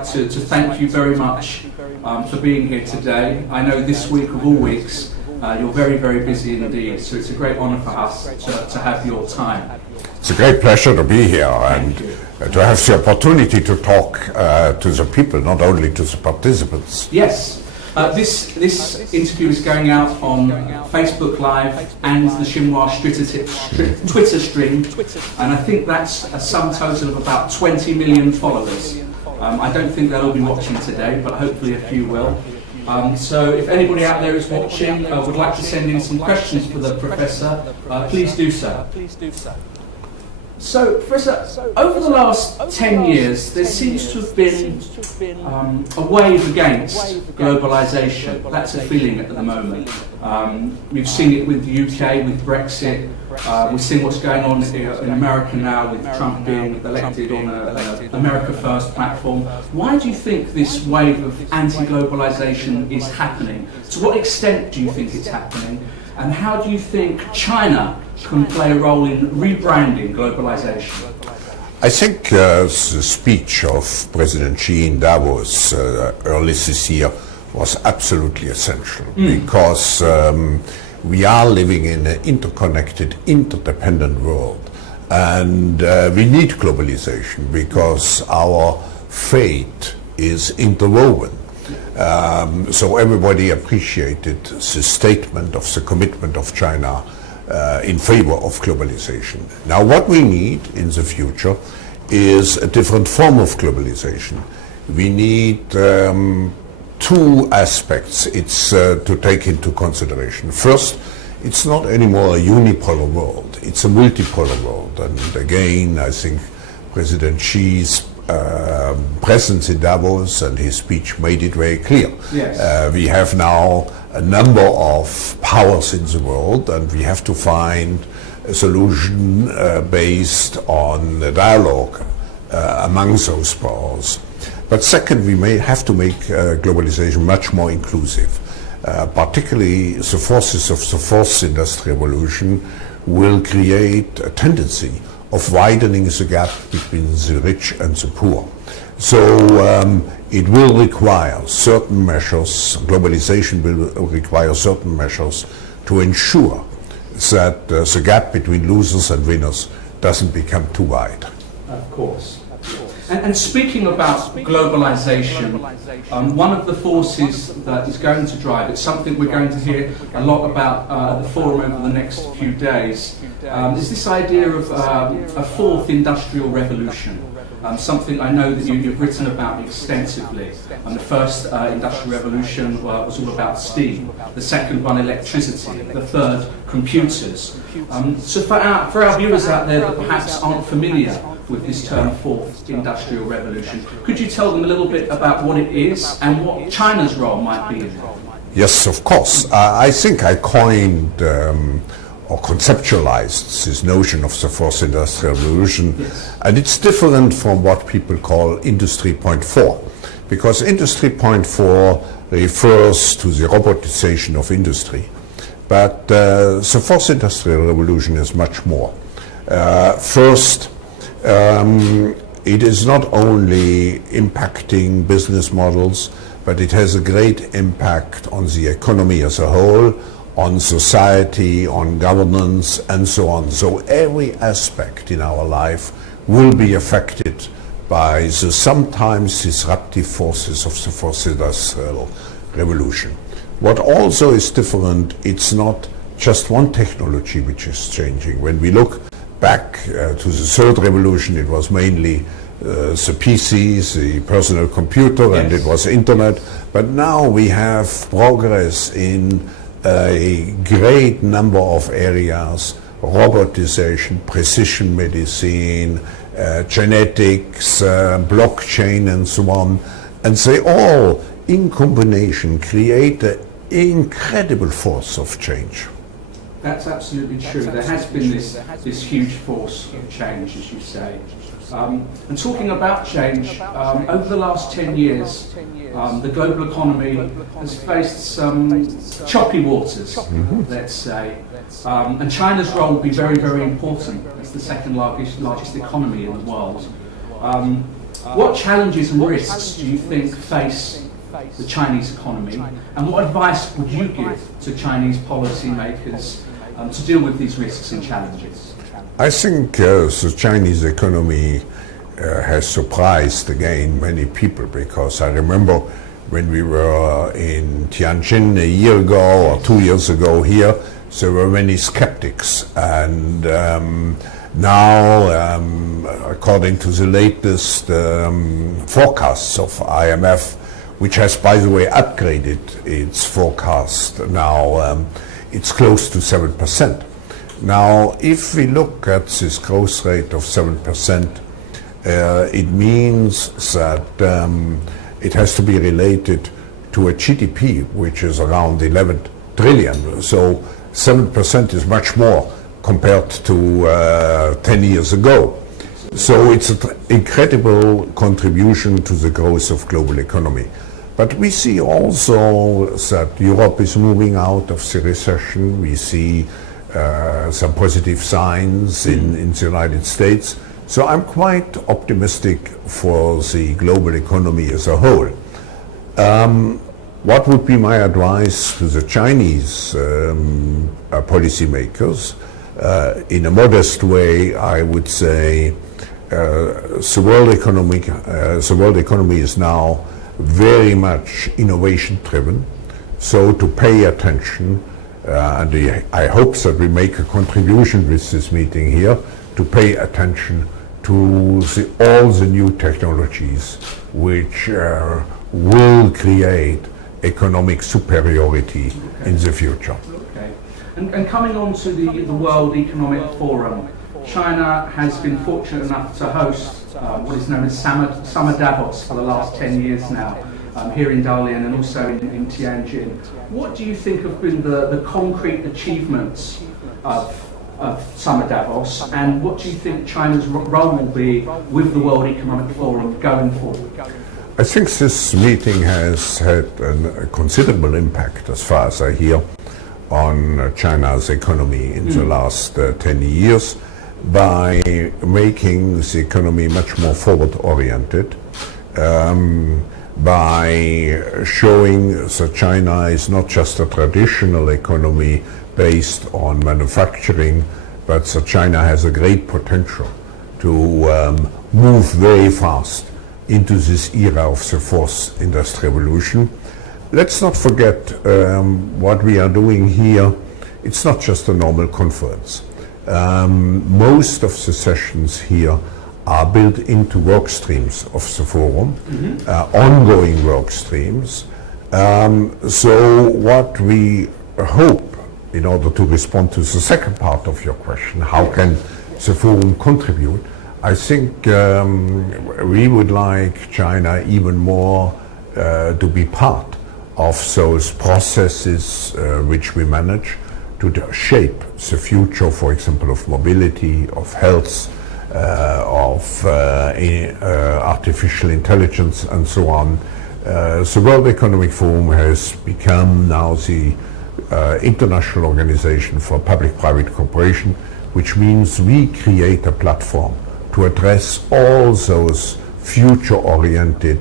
like to thank you very much for being here today. I know this week of all weeks, you're very, very busy indeed, so it's a great honour for us to have your time. It's a great pleasure to be here and to have the opportunity to talk to the people, not only to the participants. Yes. This interview is going out on Facebook Live and the Xinhua Twitter stream, and I think that's a sum total of about 20 million followers. I don't think they'll all be watching today, but hopefully a few will. So if anybody out there is watching would like to send in some questions for the Professor, please do so. So, Professor, over the last 10 years, there seems to have been a wave against globalization. That's a feeling at the moment. We've seen it with the UK, with Brexit. We've seen what's going on in America now with Trump being elected on an America First platform. Why do you think this wave of anti-globalization is happening? To what extent do you think it's happening? And how do you think China can play a role in rebranding globalization? I think the speech of President Xi in Davos early this year was absolutely essential because we are living in an interconnected, interdependent world, and we need globalization because our fate is interwoven. So everybody appreciated the statement of the commitment of China in favor of globalization. Now what we need in the future is a different form of globalization. We need two aspects it's to take into consideration. First, it's not anymore a unipolar world, it's a multipolar world. And again, I think President Xi's presence in Davos and his speech made it very clear. Yes. We have now a number of powers in the world, and we have to find a solution based on a dialogue among those powers. But second, we may have to make globalization much more inclusive. Particularly the forces of the fourth industrial revolution will create a tendency of widening the gap between the rich and the poor. So it will require certain measures, globalization will require certain measures to ensure that the gap between losers and winners doesn't become too wide. Of course. And speaking about globalization, one of the forces that is going to drive it, something we're going to hear a lot about at the forum over the next few days, is this idea of a fourth industrial revolution. Something I know that you've written about extensively. The first industrial revolution was all about steam, the second one electricity, the third computers. So for our viewers out there that perhaps aren't familiar with this term fourth industrial revolution, could you tell them a little bit about what it is and what China's role might be in it? Yes, of course. I think I coined or conceptualized this notion of the fourth industrial revolution, yes. And it's different from what people call Industry 0.4, because Industry 0.4 refers to the robotization of industry, but the fourth industrial revolution is much more. First, it is not only impacting business models, but it has a great impact on the economy as a whole, on society, on governance, and so on. So every aspect in our life will be affected by the sometimes disruptive forces of the fourth industrial revolution. What also is different, it's not just one technology which is changing. When we look back to the third revolution, it was mainly the PCs, the personal computer, yes. And it was internet. But now we have progress in a great number of areas: robotization, precision medicine, genetics, blockchain, and so on. And they all, in combination, create an incredible force of change. That's absolutely true. There has been this huge force of change, as you say. And talking about change, over the last 10 years, the global economy has faced some choppy waters, let's say. And China's role will be very, very important as the second largest economy in the world. What challenges and risks do you think face the Chinese economy, and what advice would you give to Chinese policymakers to deal with these risks and challenges? I think the Chinese economy has surprised again many people, because I remember when we were in Tianjin a year ago or 2 years ago here, there were many skeptics, and now, according to the latest forecasts of IMF, which has, by the way, upgraded its forecast now, it's close to 7%. Now, if we look at this growth rate of 7%, it means that it has to be related to a GDP which is around 11 trillion. So 7% is much more compared to 10 years ago. So it's an incredible contribution to the growth of global economy. But we see also that Europe is moving out of the recession. We see some positive signs in the United States. So I'm quite optimistic for the global economy as a whole. What would be my advice to the Chinese policymakers? In a modest way, I would say the world economy is now very much innovation driven. So to pay attention, and I hope that we make a contribution with this meeting here, to pay attention to all the new technologies which will create economic superiority in the future. Okay. And coming on to the World Economic Forum, China has been fortunate enough to host what is known as Summer Davos for the last 10 years now, here in Dalian and also in Tianjin. What do you think have been the concrete achievements of Summer Davos, and what do you think China's role will be with the World Economic Forum going forward? I think this meeting has had a considerable impact, as far as I hear, on China's economy in the last 10 years, by making the economy much more forward-oriented, by showing that China is not just a traditional economy based on manufacturing, but that China has a great potential to move very fast into this era of the fourth industrial revolution. Let's not forget what we are doing here. It's not just a normal conference. Most of the sessions here are built into work streams of the forum, ongoing work streams. So what we hope, in order to respond to the second part of your question, how can the forum contribute? I think we would like China even more to be part of those processes which we manage to shape the future, for example, of mobility, of health, of artificial intelligence, and so on. The World Economic Forum has become now the international organization for public-private cooperation, which means we create a platform to address all those future-oriented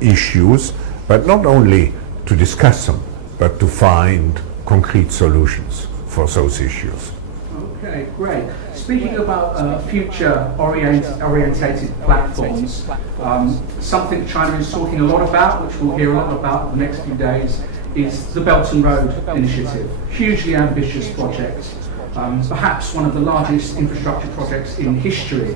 issues, but not only to discuss them, but to find concrete solutions for those issues. Okay, great. Speaking about future-orientated platforms, something China is talking a lot about, which we'll hear a lot about in the next few days, is the Belt and Road Initiative. Hugely ambitious project, perhaps one of the largest infrastructure projects in history.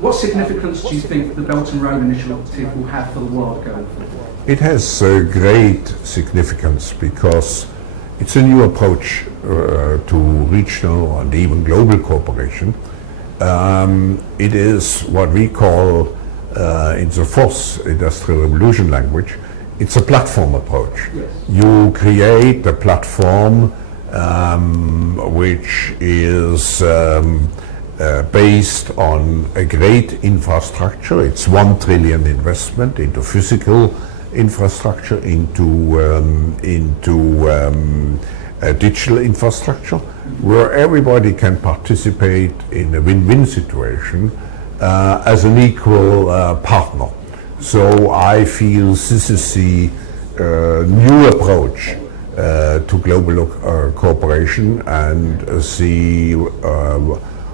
What significance do you think the Belt and Road Initiative will have for the world going forward? It has great significance because it's a new approach to regional and even global cooperation. It is what we call, in the fourth industrial revolution language, it's a platform approach. Yes. You create a platform which is based on a great infrastructure. It's 1 trillion investment into physical infrastructure, into digital infrastructure, where everybody can participate in a win-win situation, as an equal partner. So I feel this is the new approach to global cooperation, and the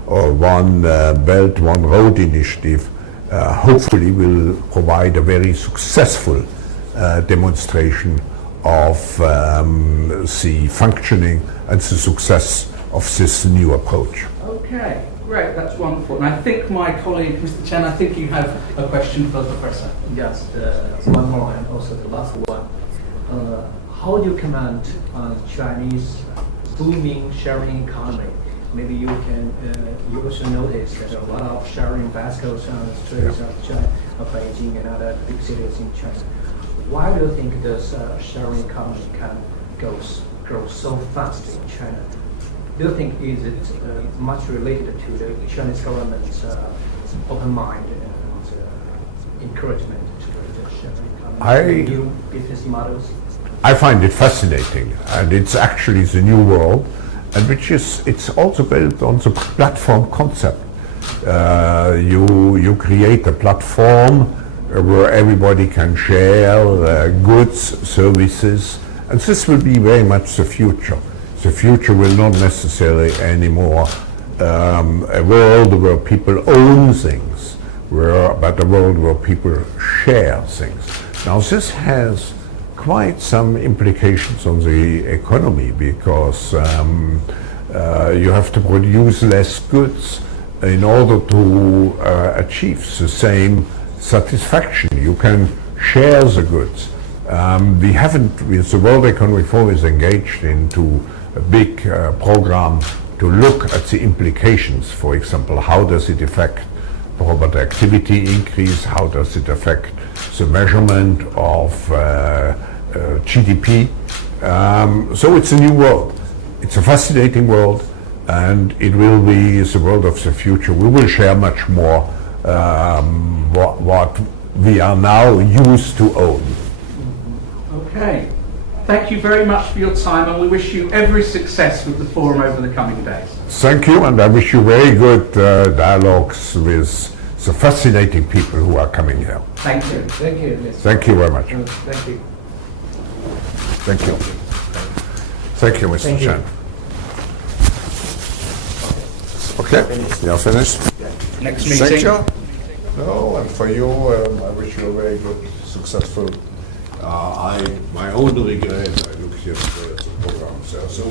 One Belt, One Road initiative hopefully will provide a very successful demonstration of the functioning and the success of this new approach. Okay, great, that's wonderful. And I think my colleague, Mr. Chen, I think you have a question for the Professor. Just one more and also the last one. How do you comment on Chinese booming sharing economy? Maybe you can you also notice that a lot of sharing bicycles on the streets of China, of Beijing and other big cities in China. Why do you think this sharing economy can grow so fast in China? Do you think is it much related to the Chinese government's open mind and encouragement to the sharing economy, new business models? I find it fascinating, and it's actually the new world, and it's also built on the platform concept. You create a platform where everybody can share goods, services, and this will be very much the future. The future will not necessarily anymore a world where people own things, but a world where people share things. Now this has quite some implications on the economy, because you have to produce less goods in order to achieve the same satisfaction. You can share the goods. We haven't, with the World Economic Forum is engaged into a big program to look at the implications. For example, how does it affect property activity increase? How does it affect the measurement of GDP? So it's a new world. It's a fascinating world, and it will be the world of the future. We will share much more what we are now used to own. Okay. Thank you very much for your time, and we wish you every success with the forum over the coming days. Thank you, and I wish you very good dialogues with the fascinating people who are coming here. Thank you. Thank you. Mr. Thank you very much. Thank you. Thank you. Thank you, Mr. Chen. Okay, you're finished? Next meeting. Thank you. No, and for you, I wish you a very good, successful. My own regret, I look here at the program. So